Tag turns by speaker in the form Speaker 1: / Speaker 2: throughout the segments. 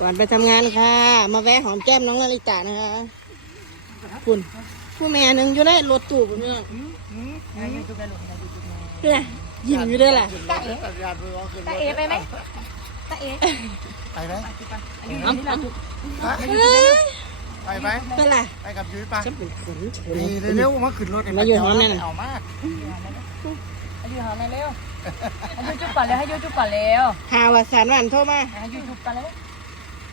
Speaker 1: ก่อนไปทำงานค่ะมาแวะหอมแก้มน้องนาฬิกานะคะคุณผู้แม่หนึ่งอยู่ได้รถตู่ผมเนี่ยยิ้มอยู่ได้แหละ
Speaker 2: ตาเอ๋ไปไหมตาเอ๋
Speaker 3: ไปไหมไปไหมไปไหมไปไปกับยุ้ยปะฉเป็นคนเร็วมาขึ้นรถมาอยู่หอมแน่นอนมาก
Speaker 2: อยู่หอมแน่นเร็วใยุ้จุ๊บก่อนเลยให้ยุ้จุ๊บก่อนเร็ว
Speaker 1: หาวสารหวานโทรมาใ
Speaker 2: ยุ้จุ๊บก่อนเลย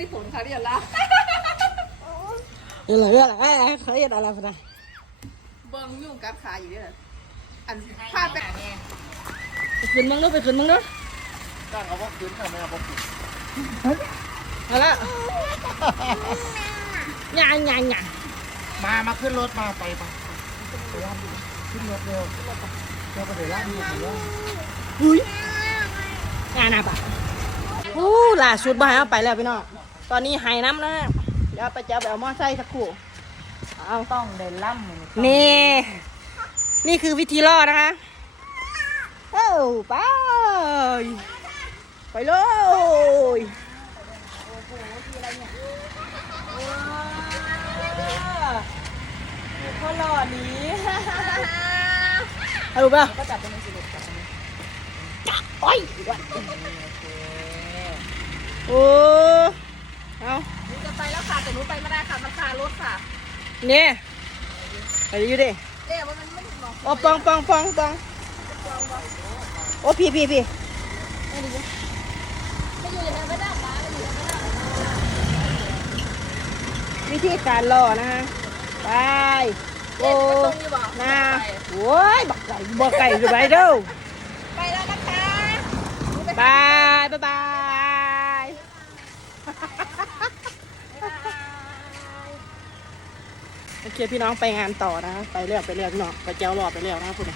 Speaker 2: ที่ผมค่ะที่อย
Speaker 1: เออเออเออเขาเร้ยอะไรพนัก
Speaker 2: เบิ้งยุ่งกับขาอยู่นี่แหละอันภาแบบนี้
Speaker 1: ขึ้นมั้งเนาะไปขึ้นมั้งเนาะ
Speaker 3: ขึ้นมาบอกขึ้
Speaker 1: หย่าหย่าหย่
Speaker 3: มา มา ขึ้นรถมาไปปะขึ้นรถเร็วเราไปเดี๋ยวล่าีกว่าอ
Speaker 1: ุ้ยงานอะไรปะโอ้ล่าสุดบ้านเอาไปแล้วพี่น้องตอนนี้หายน้ำแล้วเดี๋ยวไปเจ้าแบบมอไซสักคู่
Speaker 2: เอาต้องเดินล่
Speaker 1: ำนี่ นี่คือวิธีรอดนะคะเอ้าไป ไปเลย
Speaker 2: พ่อล่อนี้
Speaker 1: ฮัลโป่าโอ้
Speaker 2: ูไปม่ได้ค่ะมันคารถค่ะ
Speaker 1: นี่ ไปดูดิเอ๊มันไม่ถึงหรอโอ้ปองปองปองปองโอ้พี่พี่พี่วิธีการล่อนะฮะไปโอ้นาโอ้ยบักไก่บักไก่ไปเด้อ
Speaker 2: ไปแล้วนะคะ
Speaker 1: บายบายโอเคพี่น้องไปงานต่อนะไปเรียอไปเรียพีน้องไปแจวรอไปเรียอนะคุณ